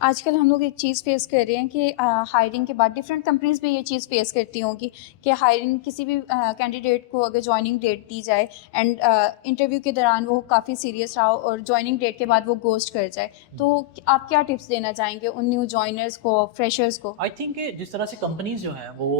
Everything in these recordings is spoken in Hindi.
आजकल हम लोग एक चीज़ फेस कर रहे हैं कि हायरिंग के बाद डिफरेंट कंपनीज़ भी ये चीज़ फेस करती होंगी कि हायरिंग किसी भी कैंडिडेट को अगर जॉइनिंग डेट दी जाए एंड इंटरव्यू के दौरान वो काफ़ी सीरियस रहा हो और जॉइनिंग डेट के बाद वो गोस्ट कर जाए, तो आप क्या टिप्स देना चाहेंगे उन न्यू जॉइनर्स को, फ्रेशर्स को? आई थिंक जिस तरह से कंपनीज जो हैं वो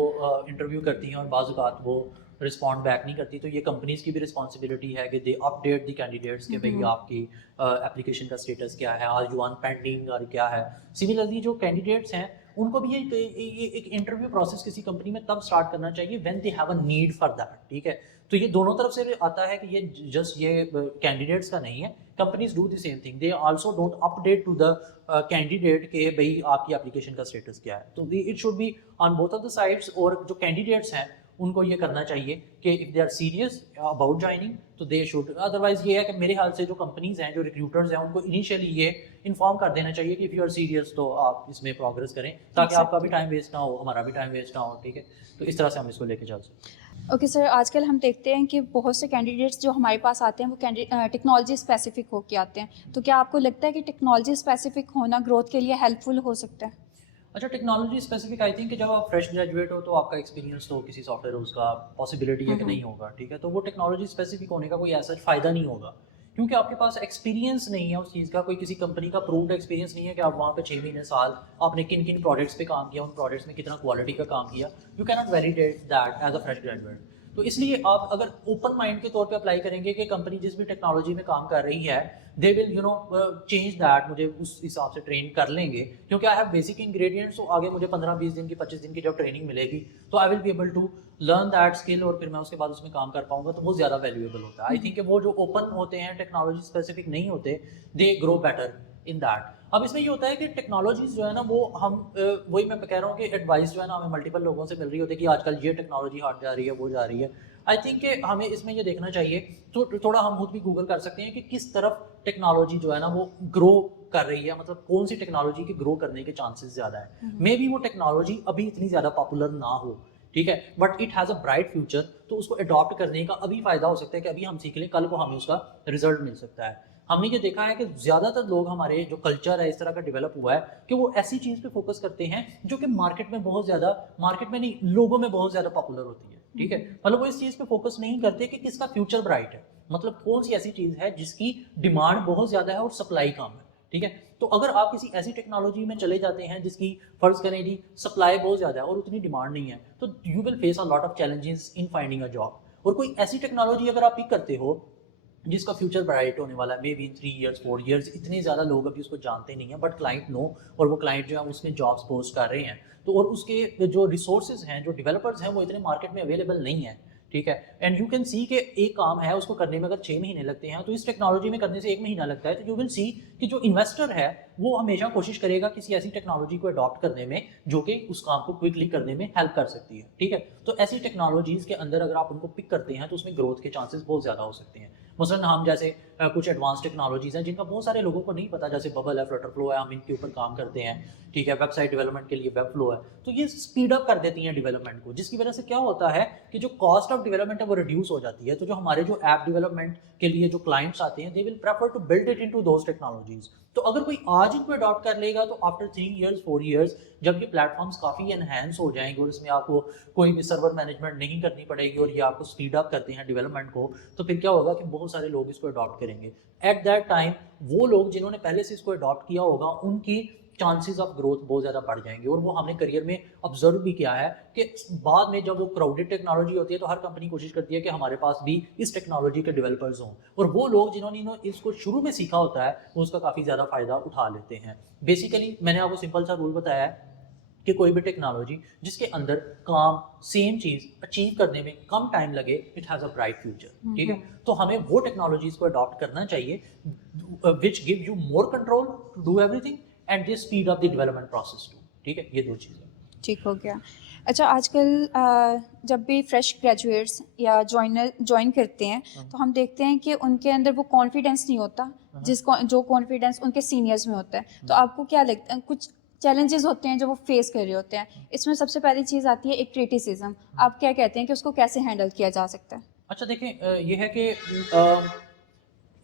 इंटरव्यू करती हैं और बाज़ औक़ात वो रिस्पॉन्ड बैक नहीं करती, तो ये कंपनीज की भी रिस्पॉन्सिबिलिटी है कि दे अपडेट द कैंडिडेट्स कि भाई आपकी एप्लीकेशन का स्टेटस क्या है, आर यू ऑन पेंडिंग और क्या है। सिमिलरली जो कैंडिडेट्स हैं उनको भी ये एक इंटरव्यू प्रोसेस किसी कंपनी में तब स्टार्ट करना चाहिए when they have a need for that. ठीक है, तो ये दोनों तरफ से आता है कि ये जस्ट ये कैंडिडेट्स का नहीं है, companies do the same thing, they also don't update to the candidate के भाई आपकी एप्लीकेशन का स्टेटस क्या है। तो it should be on both of the sides, और जो कैंडिडेट्स हैं उनको ये करना चाहिए कि if they are serious about joining तो दे शुड। अदरवाइज ये है कि मेरे ख्याल से जो कंपनीज हैं, जो रिक्रूटर्स हैं, उनको इनिशियली ये इन्फॉर्म कर देना चाहिए कि इफ़ यू आर सीरियस तो आप इसमें प्रोग्रेस करें, ताकि आपका भी टाइम वेस्ट ना हो, हमारा भी टाइम वेस्ट ना हो। ठीक है, तो इस तरह से हम इसको लेके चल सकते हैं। ओके सर, आजकल हम देखते हैं कि बहुत से कैंडिडेट्स जो हमारे पास आते हैं वो टेक्नोलॉजी स्पेसिफिक होके आते हैं, तो क्या आपको लगता है कि टेक्नोलॉजी स्पेसिफिक होना ग्रोथ के लिए हेल्पफुल हो सकता है? अच्छा, टेक्नोलॉजी स्पेसिफिक आई थिंक कि जब आप फ्रेश ग्रेजुएट हो तो आपका एक्सपीरियंस तो किसी सॉफ्टवेयर उसका पॉसिबिलिटी है कि नहीं होगा। ठीक है, तो वो टेक्नोलॉजी स्पेसिफिक होने का कोई ऐसा फ़ायदा नहीं होगा, क्योंकि आपके पास एक्सपीरियंस नहीं है उस चीज़ का, कोई किसी कंपनी का प्रूव्ड एक्सपीरियंस नहीं है कि आप वहाँ पे 6 महीने साल आपने किन किन प्रोजेक्ट्स पे काम किया, उन प्रोजेक्ट्स में कितना क्वालिटी का काम किया। You can not validate that as a fresh graduate. तो इसलिए आप अगर ओपन माइंड के तौर पे अप्लाई करेंगे कि कंपनी जिस भी टेक्नोलॉजी में काम कर रही है, दे विल चेंज दैट, मुझे उस हिसाब से ट्रेन कर लेंगे, क्योंकि आई हैव बेसिक इंग्रेडिएंट्स। तो आगे मुझे 15-20 दिन की 25 दिन की जब ट्रेनिंग मिलेगी तो I will be able to learn that skill, और फिर मैं उसके बाद उसमें काम कर पाऊंगा, तो वो ज़्यादा वैल्यूएबल होता है। आई थिंक वो जो ओपन होते हैं, टेक्नोलॉजी स्पेसिफिक नहीं होते, they grow better in that. अब इसमें ये होता है कि टेक्नोलॉजीज जो है ना, वो हम वही मैं कह रहा हूँ कि एडवाइस जो है ना हमें मल्टीपल लोगों से मिल रही होती है कि आजकल ये टेक्नोलॉजी हट जा रही है, वो जा रही है। आई थिंक हमें इसमें ये देखना चाहिए, तो थोड़ा हम खुद भी गूगल कर सकते हैं कि किस तरफ टेक्नोलॉजी जो है ना वो ग्रो कर रही है, मतलब कौन सी टेक्नोलॉजी के ग्रो करने के चांसेस ज़्यादा है। मे बी वो टेक्नोलॉजी अभी इतनी ज़्यादा पॉपुलर ना हो, ठीक है, but it has a bright future, तो उसको अडॉप्ट करने का अभी फ़ायदा हो सकता है कि अभी हम सीख लें, कल को हमें उसका रिजल्ट मिल सकता है। हमने ये देखा है कि ज़्यादातर लोग, हमारे जो कल्चर है इस तरह का डेवलप हुआ है कि वो ऐसी चीज़ पे फोकस करते हैं जो कि मार्केट में बहुत ज़्यादा, मार्केट में नहीं, लोगों में बहुत ज़्यादा पॉपुलर होती है। ठीक है, मतलब वो इस चीज़ पे फोकस नहीं करते कि किसका फ्यूचर ब्राइट है, मतलब कौन सी ऐसी चीज़ है जिसकी डिमांड बहुत ज़्यादा है और सप्लाई कम है। ठीक है, तो अगर आप किसी ऐसी टेक्नोलॉजी में चले जाते हैं जिसकी फर्ज करें जी सप्लाई बहुत ज़्यादा है और उतनी डिमांड नहीं है, तो you will face a lot of challenges in finding a job. और कोई ऐसी टेक्नोलॉजी अगर आप पिक करते हो जिसका फ्यूचर ब्राइट होने वाला है, may be in 3 years 4 years, इतने ज़्यादा लोग अभी उसको जानते नहीं हैं, बट क्लाइंट नो, और वो क्लाइंट जो है उसमें जॉब्स पोस्ट कर रहे हैं, तो और उसके जो रिसोर्सेज हैं, जो डेवलपर्स हैं, वो इतने मार्केट में अवेलेबल नहीं है। ठीक है, एंड यू कैन सी कि एक काम है उसको करने में अगर 6 महीने लगते हैं, तो इस टेक्नोलॉजी में करने से 1 महीना लगता है, तो यू विल सी कि जो इन्वेस्टर है वो हमेशा कोशिश करेगा किसी ऐसी टेक्नोलॉजी को अडॉप्ट करने में जो कि उस काम को क्विकली करने में हेल्प कर सकती है। ठीक है, तो ऐसी टेक्नोलॉजीज के अंदर अगर आप उनको पिक करते हैं तो उसमें ग्रोथ के चांसेस बहुत ज़्यादा हो सकते हैं। मसलन हम जैसे कुछ एडवांस टेक्नोलॉजीज़ हैं जिनका बहुत सारे लोगों को नहीं पता, जैसे बबल है, फ्लटर फ्लो है, हम इनके ऊपर काम करते हैं। ठीक है, वेबसाइट डेवलपमेंट के लिए वेब फ्लो है, तो ये स्पीड अप कर देती हैं डेवलपमेंट को, जिसकी वजह से क्या होता है कि जो कॉस्ट ऑफ डेवलपमेंट है वो रिड्यूस हो जाती है। तो जो हमारे जो ऐप डेवलपमेंट के लिए जो क्लाइंट्स आते हैं, they will prefer to build it into those technologies. तो अगर कोई आज इनको अडॉप्ट कर लेगा तो आफ्टर 3 ईयर्स 4 ईयर्स जब ये प्लेटफॉर्म्स काफ़ी एनहेंस हो जाएंगे और इसमें आपको कोई भी सर्वर मैनेजमेंट नहीं करनी पड़ेगी और ये आपको स्पीड अप करते हैं डेवलपमेंट को, तो फिर क्या होगा कि बहुत सारे लोग इसको अडॉप्ट करेंगे। एट दैट टाइम वो लोग जिन्होंने पहले से इसको अडॉप्ट किया होगा उनकी चांसेस ऑफ ग्रोथ बहुत ज़्यादा बढ़ जाएंगे। और वो हमने करियर में ऑब्जर्व भी किया है कि बाद में जब वो क्राउडेड टेक्नोलॉजी होती है तो हर कंपनी कोशिश करती है कि हमारे पास भी इस टेक्नोलॉजी के डेवलपर्स हों, और वो लोग जिन्होंने इसको शुरू में सीखा होता है वो उसका काफ़ी ज़्यादा फ़ायदा उठा लेते हैं। बेसिकली मैंने आपको सिंपल सा रूल बताया है कि कोई भी टेक्नोलॉजी जिसके अंदर काम सेम चीज़ अचीव करने में कम टाइम लगे, it has a bright future. ठीक है, तो हमें वो टेक्नोलॉजीज को अडॉप्ट करना चाहिए which give you more control to do everything and they speed up the development process too. ठीक है, ये दो चीज़ें। ठीक हो गया। अच्छा, आजकल जब भी फ्रेश ग्रेजुएट्स या जॉइन करते हैं, तो हम देखते हैं कि उनके अंदर वो कॉन्फिडेंस नहीं होता जिसको जो कॉन्फिडेंस उनके सीनियर्स में होता है। तो आपको क्या लगता है, कुछ चैलेंजेस होते हैं जो वो फेस कर रहे होते हैं, इसमें सबसे पहली चीज़ आती है एक क्रिटिसिज्म। आप क्या कहते हैं कि उसको कैसे हैंडल किया जा सकता है? अच्छा देखें, ये है कि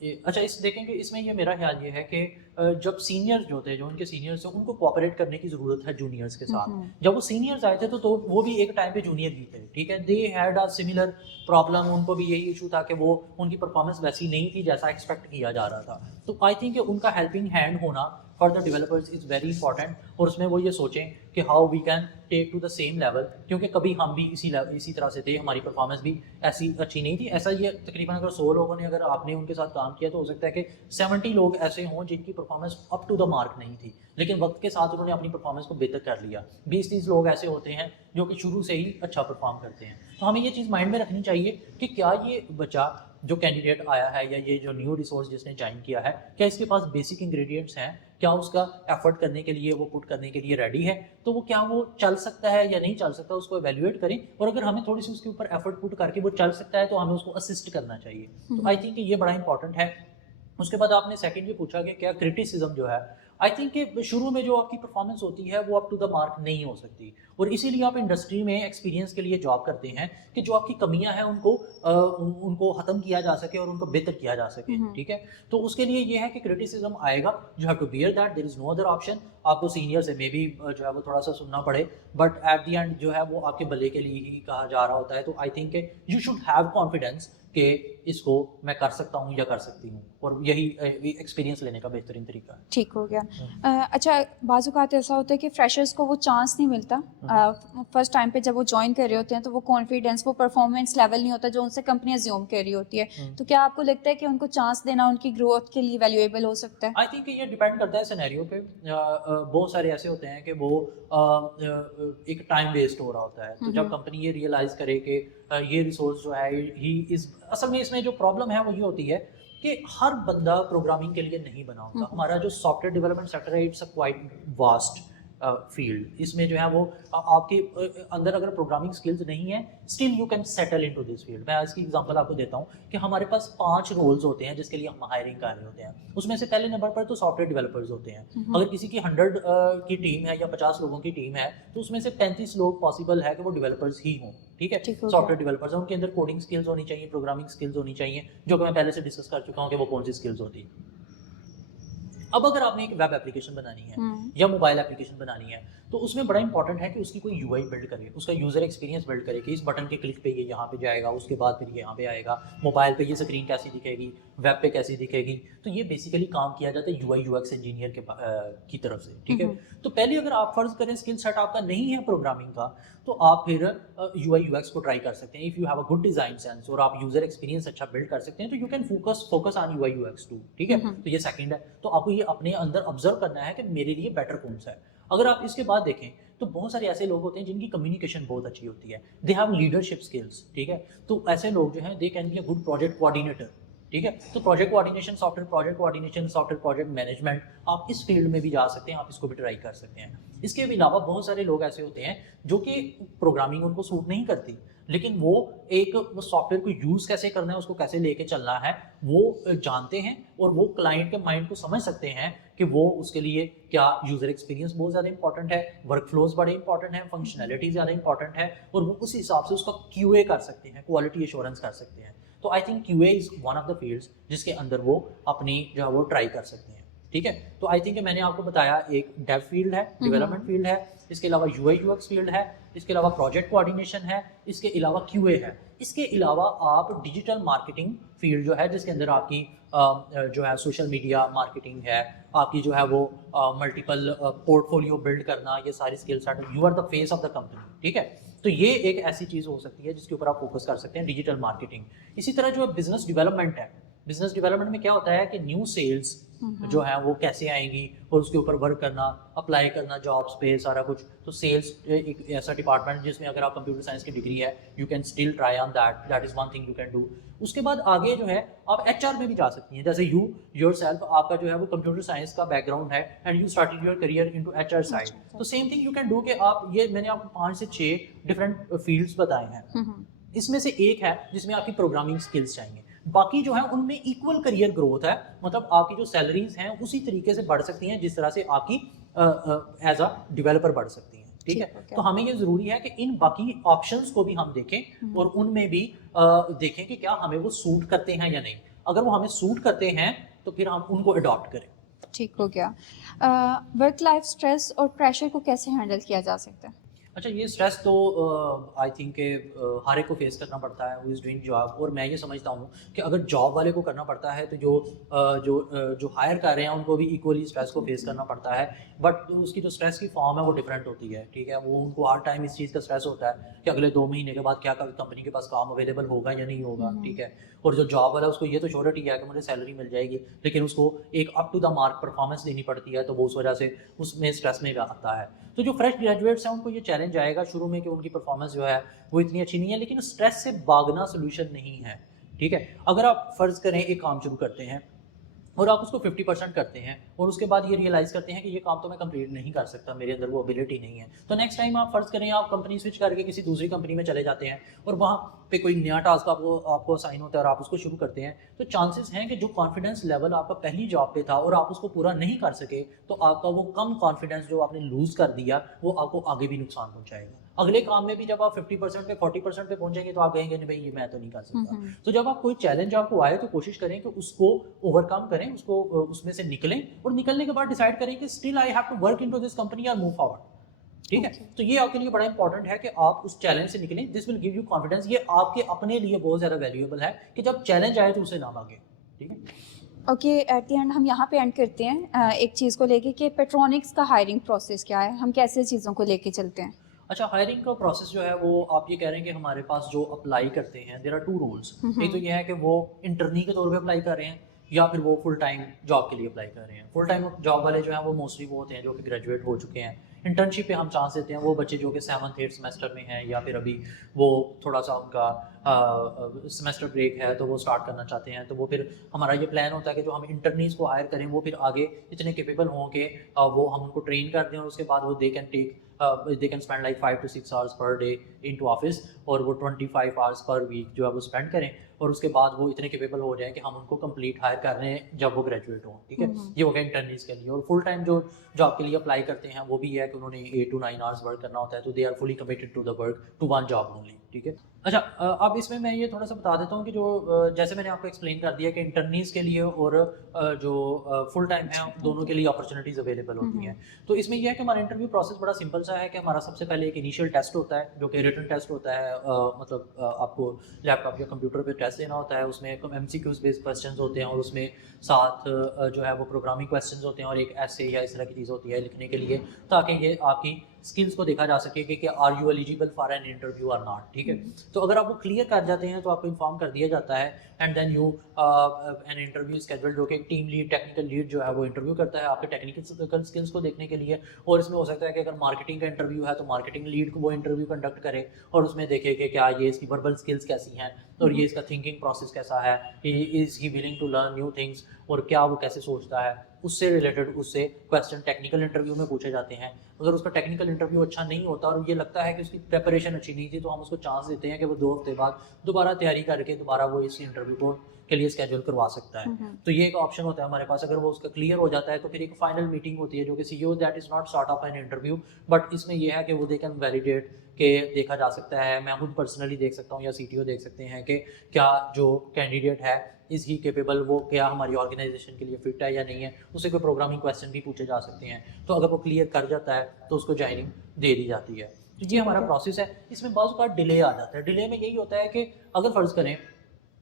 अच्छा इस देखेंगे, इसमें ये मेरा ख्याल ये है कि जब सीनियर जो थे, जो उनके सीनियर्स थे, उनको कोऑपरेट करने की ज़रूरत है जूनियर्स के साथ। जब वो सीनियर्स आए थे तो वो भी एक टाइम पे जूनियर भी थे, ठीक है। They had a similar problem, उनको भी यही इशू था कि वो उनकी परफॉर्मेंस वैसी नहीं थी जैसा एक्सपेक्ट किया जा रहा था। तो आई थिंक उनका हेल्पिंग हैंड होना for the developers is very important, और उसमें वो ये सोचें कि how we can take to the same level, क्योंकि कभी हम भी इसी तरह से थे, हमारी परफॉर्मेंस भी ऐसी अच्छी नहीं थी। ऐसा ये तकरीबन अगर 100 लोगों ने, अगर आपने उनके साथ काम किया तो हो सकता है कि 70 लोग ऐसे हों जिनकी performance up to the mark नहीं थी, लेकिन वक्त के साथ उन्होंने अपनी परफॉर्मेंस को बेहतर कर लिया। 20-30 लोग ऐसे होते हैं जो कि शुरू से ही अच्छा परफॉर्म करते हैं। तो हमें ये चीज़ माइंड में रखनी चाहिए कि क्या ये बच्चा जो कैंडिडेट आया है या ये जो न्यू रिसोर्स जिसने ज्वाइन किया है, क्या इसके पास बेसिक इंग्रेडिएंट्स हैं, क्या उसका एफर्ट करने के लिए, वो पुट करने के लिए रेडी है, तो वो क्या वो चल सकता है या नहीं चल सकता, उसको एवेल्युएट करें। और अगर हमें थोड़ी सी उसके ऊपर एफर्ट पुट करके वो चल सकता है तो हमें उसको असिस्ट करना चाहिए। तो आई थिंक ये बड़ा इंपॉर्टेंट है। उसके बाद आपने सेकंड ये पूछा कि क्या क्रिटिसिज्म जो है, आई थिंक कि शुरू में जो आपकी परफॉर्मेंस होती है वो अप टू द मार्क नहीं हो सकती, और इसीलिए आप इंडस्ट्री में एक्सपीरियंस के लिए जॉब करते हैं कि जो आपकी कमियां हैं उनको ख़त्म किया जा सके और उनको बेहतर किया जा सके, ठीक है। तो उसके लिए ये है कि क्रिटिसिज्म आएगा, you have to bear that, there is no other option. आपको सीनियर से मे बी जो है वो थोड़ा सा सुनना पड़े, बट एट द एंड जो है वो आपके भले के लिए ही कहा जा रहा होता है। तो I think you should have confidence कि इसको मैं कर सकता हूँ या कर सकती हूँ, और यही एक्सपीरियंस लेने का बेहतरीन तरीका है। ठीक हो गया। अच्छा, बाज़ औक़ात ऐसा होता है कि फ्रेशर्स को वो चांस नहीं मिलता फर्स्ट टाइम पे जब वो जॉइन कर रहे होते हैं, तो वो कॉन्फिडेंस, वो परफॉर्मेंस लेवल नहीं होता जो उनसे कंपनी अज्यूम कर रही होती है। तो क्या आपको लगता है कि उनको चांस देना उनकी ग्रोथ के लिए वैल्यूएबल हो सकता है? आई थिंक ये डिपेंड करता है सिनेरियो पे। बहुत सारे ऐसे होते हैं कि वो एक टाइम वेस्ट हो रहा होता है, तो जब कंपनी ये रियलाइज करे कि ये रिसोर्स जो है ही इस असल में, इसमें जो प्रॉब्लम है वो ये होती है कि हर बंदा प्रोग्रामिंग के लिए नहीं बना होता। हमारा जो सॉफ्टवेयर डेवलपमेंट सेक्टर है, it's a quite vast field. इसमें जो है वो आपके अंदर अगर प्रोग्रामिंग स्किल्स नहीं है, still you can settle into this field. मैं इसकी एग्जांपल आपको देता हूँ कि हमारे पास 5 रोल्स होते हैं जिसके लिए हम हायरिंग कर रहे होते हैं। उसमें से पहले नंबर पर तो सॉफ्टवेयर डेवलपर्स होते हैं। अगर किसी की 100 की टीम है या 50 लोगों की टीम है, तो उसमें से 35 लोग पॉसिबल है कि वो डेवलपर्स ही हों, ठीक है। ठीक हो सॉफ्टवेयर डेवलपर्स हैं, उनके अंदर कोडिंग स्किल्स होनी चाहिए, प्रोग्रामिंग स्किल्स होनी चाहिए, जो कि मैं पहले से डिस्कस कर चुका हूँ कि वो कौन सी स्किल्स होती है। अब अगर आपने एक वेब एप्लीकेशन बनानी है या मोबाइल एप्लीकेशन बनानी है, तो उसमें बड़ा इंपॉर्टेंट है कि उसकी कोई यूआई बिल्ड करे, उसका यूजर एक्सपीरियंस बिल्ड करे कि इस बटन के क्लिक पे ये यहाँ पे जाएगा, उसके बाद फिर ये यहाँ पे आएगा, मोबाइल पे ये स्क्रीन कैसी दिखेगी, वेब पे कैसी दिखेगी। तो ये बेसिकली काम किया जाता है यूआई यूएक्स इंजीनियर की तरफ से, ठीक है। तो पहले अगर आप फर्ज करें स्किल सेट आपका नहीं है प्रोग्रामिंग का, तो आप फिर यूआई यूएक्स को ट्राई कर सकते हैं। If you have a good design sense और आप यूजर एक्सपीरियंस अच्छा बिल्ड कर सकते हैं, तो you can focus on UI UX too, ठीक है। तो ये सेकंड है। तो आपको ये अपने अंदर ऑब्जर्व करना है कि मेरे लिए बेटर कौन सा है। अगर आप इसके बाद देखें तो बहुत सारे ऐसे लोग होते हैं जिनकी कम्युनिकेशन बहुत अच्छी होती है, दे हैव लीडरशिप स्किल्स, ठीक है। तो ऐसे लोग जो हैं, they can be a good project coordinator, ठीक है। तो project coordination, software project coordination, software project management, आप इस फील्ड में भी जा सकते हैं, आप इसको भी ट्राई कर सकते हैं। इसके अलावा बहुत सारे लोग ऐसे होते हैं जो कि प्रोग्रामिंग उनको सूट नहीं करती, लेकिन वो वो सॉफ्टवेयर को यूज़ कैसे करना है, उसको कैसे लेके चलना है, वो जानते हैं, और वो क्लाइंट के माइंड को समझ सकते हैं कि वो उसके लिए क्या यूज़र एक्सपीरियंस बहुत ज़्यादा इंपॉर्टेंट है, वर्क फ्लोज बड़े इंपॉर्टेंट है, फंक्शनैलिटी ज़्यादा इंपॉर्टेंट है, और वो उस हिसाब से उसका क्यूए कर सकते हैं, क्वालिटी एश्योरेंस कर सकते हैं। तो I think QA is one of the fields जिसके अंदर वो अपनी जो है वो ट्राई कर सकते हैं, ठीक है। तो आई थिंक मैंने आपको बताया, एक डेव फील्ड है, डेवलपमेंट फील्ड है, इसके अलावा यूआई यूएक्स फील्ड है, इसके अलावा प्रोजेक्ट कोऑर्डिनेशन है, इसके अलावा क्यूए है, इसके अलावा आप डिजिटल मार्केटिंग फील्ड जो है जिसके अंदर आपकी जो है सोशल मीडिया मार्केटिंग है, आपकी जो है वो मल्टीपल पोर्टफोलियो बिल्ड करना, ये सारी skill set, you are the face of the company, ठीक है। तो ये एक ऐसी चीज़ हो सकती है जिसके ऊपर आप फोकस कर सकते हैं, डिजिटल मार्केटिंग। इसी तरह जो बिजनेस डेवलपमेंट है, बिजनेस डेवलपमेंट में क्या होता है कि न्यू सेल्स जो है वो कैसे आएंगी, और उसके ऊपर वर्क करना, अप्लाई करना जॉब्स पे, सारा कुछ। तो सेल्स एक ऐसा डिपार्टमेंट जिसमें अगर आप कंप्यूटर साइंस की डिग्री है, you can still try on that is one thing you can do. उसके बाद आगे जो है आप एचआर में भी जा सकती हैं, जैसे यू योरसेल्फ, आपका जो है वो कंप्यूटर साइंस का बैकग्राउंड है and you started your career into HR side. तो same thing you can do कि आप, ये मैंने आपको 5 से 6 डिफरेंट फील्ड्स बताए हैं, इसमें से एक है जिसमें आपकी प्रोग्रामिंग स्किल्स चाहिए, बाकी जो है उनमें इक्वल करियर ग्रोथ है, मतलब आपकी जो सैलरीज हैं उसी तरीके से बढ़ सकती हैं जिस तरह से आपकी एज अ डेवलपर बढ़ सकती हैं, ठीक है। तो हमें ये ज़रूरी है कि इन बाकी ऑप्शंस को भी हम देखें और उनमें भी देखें कि क्या हमें वो सूट करते हैं या नहीं। अगर वो हमें सूट करते हैं तो फिर हम उनको अडॉप्ट करें। ठीक हो गया। वर्क लाइफ स्ट्रेस और प्रेशर को कैसे हैंडल किया जा सकता है? अच्छा, ये स्ट्रेस तो आई थिंक के हर एक को फेस करना पड़ता है हु इज़ डूइंग जॉब। और मैं ये समझता हूँ कि अगर जॉब वाले को करना पड़ता है तो जो हायर कर रहे हैं उनको भी इक्वली स्ट्रेस को फेस करना पड़ता है। बट उसकी जो स्ट्रेस की फॉर्म है वो डिफरेंट होती है, ठीक है। वो उनको हर टाइम इस चीज़ का स्ट्रेस होता है कि अगले 2 महीने के बाद क्या कंपनी के पास काम अवेलेबल होगा या नहीं होगा, ठीक है। और जो जॉब वाला है उसको ये तो श्योरिटी है कि मुझे सैलरी मिल जाएगी, लेकिन उसको एक up to the mark performance देनी पड़ती है, तो वो उस वजह से उसमें स्ट्रेस में आता है। तो जो फ्रेश ग्रेजुएट्स हैं उनको ये चैलेंज आएगा शुरू में कि उनकी परफॉर्मेंस जो है वो इतनी अच्छी नहीं है, लेकिन स्ट्रेस से भागना सोल्यूशन नहीं है, ठीक है। अगर आप फ़र्ज़ करें एक काम शुरू करते हैं और आप उसको 50% करते हैं और उसके बाद ये रियलाइज़ करते हैं कि ये काम तो मैं कंप्लीट नहीं कर सकता, मेरे अंदर वो एबिलिटी नहीं है, तो नेक्स्ट टाइम आप फ़र्ज़ करें आप कंपनी स्विच करके किसी दूसरी कंपनी में चले जाते हैं और वहाँ पे कोई नया टास्क आपको असाइन होता है और आप उसको शुरू करते हैं, तो चांसेस हैं कि जो कॉन्फिडेंस लेवल आपका पहली जॉब पे था और आप उसको पूरा नहीं कर सके, तो आपका वो कम कॉन्फिडेंस जो आपने लूज़ कर दिया वो आपको आगे भी नुकसान पहुँचाएगा। अगले काम में भी जब आप 50% पे 40% पे पहुंचेंगे तो आप कहेंगे नहीं भाई ये मैं तो नहीं कर सकता। तो जब आप कोई चैलेंज आपको आए तो कोशिश करें कि उसको ओवरकम करें, उसको उसमें से निकलें और निकलने के बाद डिसाइड करें कि still I have to work into this company और मूव फॉरवर्ड, ठीक है। तो ये आपके लिए बड़ा इंपॉर्टेंट है कि आप उस चैलेंज से निकलें। This will give you confidence. ये आपके अपने लिए बहुत ज़्यादा वैल्यूएबल है कि जब चैलेंज आए तो उसे ना भागें, ठीक है। ओके, एट द एंड हम यहाँ पे एंड करते हैं एक चीज़ को लेके कि पेट्रोनिक्स का हायरिंग प्रोसेस क्या है, हम कैसे चीज़ों को लेके चलते हैं? अच्छा, हायरिंग का प्रोसेस जो है वो आप ये कह रहे हैं कि हमारे पास जो अप्लाई करते हैं देयर आर 2 रोल्स। एक तो ये है कि वो इंटर्नी के तौर पे अप्लाई कर रहे हैं या फिर वो फुल टाइम जॉब के लिए अप्लाई कर रहे हैं। फुल टाइम जॉब वाले जो हैं वो मोस्टली वो होते हैं जो कि ग्रेजुएट हो चुके हैं। इंटर्नशिप पे हम चांस देते हैं वो बच्चे जो कि 7th 8th सेमेस्टर में हैं या फिर अभी वो थोड़ा-सा उनका सेमेस्टर ब्रेक है तो वो स्टार्ट करना चाहते हैं। तो वो फिर हमारा ये प्लान होता है कि जो हम इंटर्नीज़ को हायर करें वो फिर आगे इतने कैपेबल हों कि वो हम उनको ट्रेन कर दें और उसके बाद वो they can spend like 5 to 6 hours per day into office और वो 25 आवर्स पर वीक जो है वो स्पेंड करें और उसके बाद वो इतने कैपेबल हो जाएँ कि हम उनको कंप्लीट हायर कर रहे हैं जब वो ग्रेजुएट हों, ठीक है। ये हो गया इंटर्नीज़ के लिए। और फुल टाइम जो जॉब के लिए अप्लाई करते हैं वो भी है कि उन्होंने 8 to 9 आवर्स वर्क करना होता है, तो they are fully committed to the work to one job only, ठीक है। अच्छा, अब इसमें मैं ये थोड़ा सा बता देता हूँ कि जो जैसे मैंने आपको एक्सप्लेन कर दिया कि इंटर्नीज़ के लिए और जो फुल टाइम है दोनों के लिए अपॉर्चुनिटीज़ अवेलेबल होती हैं। तो इसमें यह है कि हमारा इंटरव्यू प्रोसेस बड़ा सिंपल सा है कि हमारा सबसे पहले एक इनिशियल टेस्ट होता है जो कि रिटन टेस्ट होता है। मतलब आपको लैपटॉप या कंप्यूटर पे टेस्ट देना होता है, उसमें एमसीक्यूज बेस्ड क्वेश्चंस होते हैं और उसमें साथ जो है वो प्रोग्रामिंग क्वेश्चंस होते हैं और एक ऐसे या इस तरह की चीज़ होती है लिखने के लिए, ताकि ये आपकी स्किल्स को देखा जा सके कि are you eligible for an interview और नॉट, ठीक है। तो अगर आप वो क्लियर कर जाते हैं तो आपको इन्फॉर्म कर दिया जाता है and then you an interview schedule जो कि टीम लीड टेक्निकल लीड जो है वो इंटरव्यू करता है आपके टेक्निकल स्किल्स को देखने के लिए। और इसमें हो सकता है कि अगर मार्केटिंग का इंटरव्यू है तो मार्केटिंग लीड को वो इंटरव्यू कंडक्ट करे और उसमें देखे कि क्या ये इसकी वर्बल स्किल्स कैसी हैं और ये इसका थिंकिंग प्रोसेस कैसा है, is he willing to learn new things और क्या वो कैसे सोचता है, उससे रिलेटेड उससे क्वेश्चन टेक्निकल इंटरव्यू में पूछे जाते हैं। अगर उसका टेक्निकल इंटरव्यू अच्छा नहीं होता और ये लगता है कि उसकी प्रिपरेशन अच्छी नहीं थी तो हम उसको चांस देते हैं कि वो 2 हफ्ते बाद दोबारा तैयारी करके दोबारा वो इस इंटरव्यू को के लिए स्केड्यूल करवा सकता है। तो ये एक ऑप्शन होता है हमारे पास। अगर वो उसका क्लियर हो जाता है तो फिर एक फाइनल मीटिंग होती है जो कि CEO that is not sort of an interview, but इसमें यह है कि वो दे कैन वैलिडेट के देखा जा सकता है, मैं खुद पर्सनली देख सकता हूँ या सीटीओ देख सकते हैं कि क्या जो कैंडिडेट है इज़ ही केपेबल, वो क्या हमारी ऑर्गेनाइजेशन के लिए फिट है या नहीं है। उससे कोई प्रोग्रामिंग क्वेश्चन भी पूछे जा सकते हैं, तो अगर वो क्लियर कर जाता है तो उसको ज्वाइनिंग दे दी जाती है। तो ये हमारा प्रोसेस है। इसमें बहुत बार डिले आ जाता है। डिले में यही होता है कि अगर फ़र्ज़ करें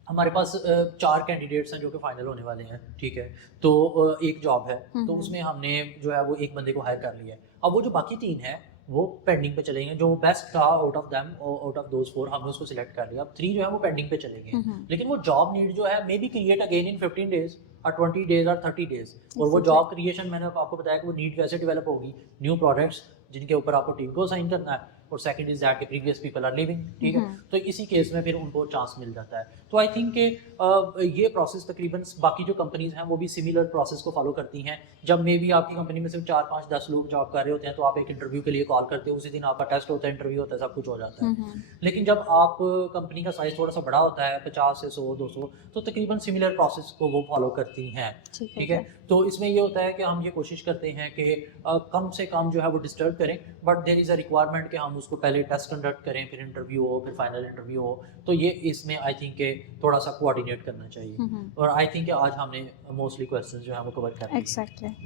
हमारे पास 4 कैंडिडेट्स हैं जो कि फाइनल होने वाले हैं, ठीक है। तो एक जॉब है तो उसमें हमने जो है वो एक बंदे को हायर कर लिया है। अब वो जो बाकी 3 हैं वो पेंडिंग पे चलेंगे। जो बेस्ट था out of them, out of those 4 हमने उसको सिलेक्ट कर लिया। अब 3 जो है वो पेंडिंग पे चलेंगे, लेकिन वो जॉब नीड जो है may be create again in 15 days और 20 डेज और 30 डेज। और वो जॉब क्रिएशन मैंने आपको बताया कि वो नीड कैसे डेवलप होगी, न्यू प्रोडक्ट्स जिनके ऊपर आपको टीम को असाइन करना है, और सेकंड इज दैट के प्रीवियस पीपल आर लिविंग, ठीक है। तो इसी केस में फिर उनको चांस मिल जाता है। तो आई थिंक कि ये प्रोसेस तकरीबन बाकी जो कंपनीज हैं वो भी सिमिलर प्रोसेस को फॉलो करती हैं। जब मे बी आपकी कंपनी में सिर्फ 4 5 10 लोग जॉब कर रहे होते हैं तो आप एक इंटरव्यू के लिए कॉल करते हो, उसी दिन आपका टेस्ट होता है, इंटरव्यू होता है, सब कुछ हो जाता है। लेकिन जब आप कंपनी का साइज थोड़ा सा बड़ा होता है 50 से 100 200, तो तकरीबन सिमिलर प्रोसेस को वो फॉलो करती हैं, ठीक है। तो इसमें ये होता है कि हम ये कोशिश करते हैं कि कम से कम जो है वो डिस्टर्ब करें, but there is a requirement कि हम उसको पहले टेस्ट कंडक्ट करें, फिर इंटरव्यू हो, फिर फाइनल इंटरव्यू हो। तो ये इसमें आई थिंक के थोड़ा सा कोऑर्डिनेट करना चाहिए। और आई थिंक आज हमने मोस्टली क्वेश्चंस जो है वो कवर कर लिए। एग्जैक्टली।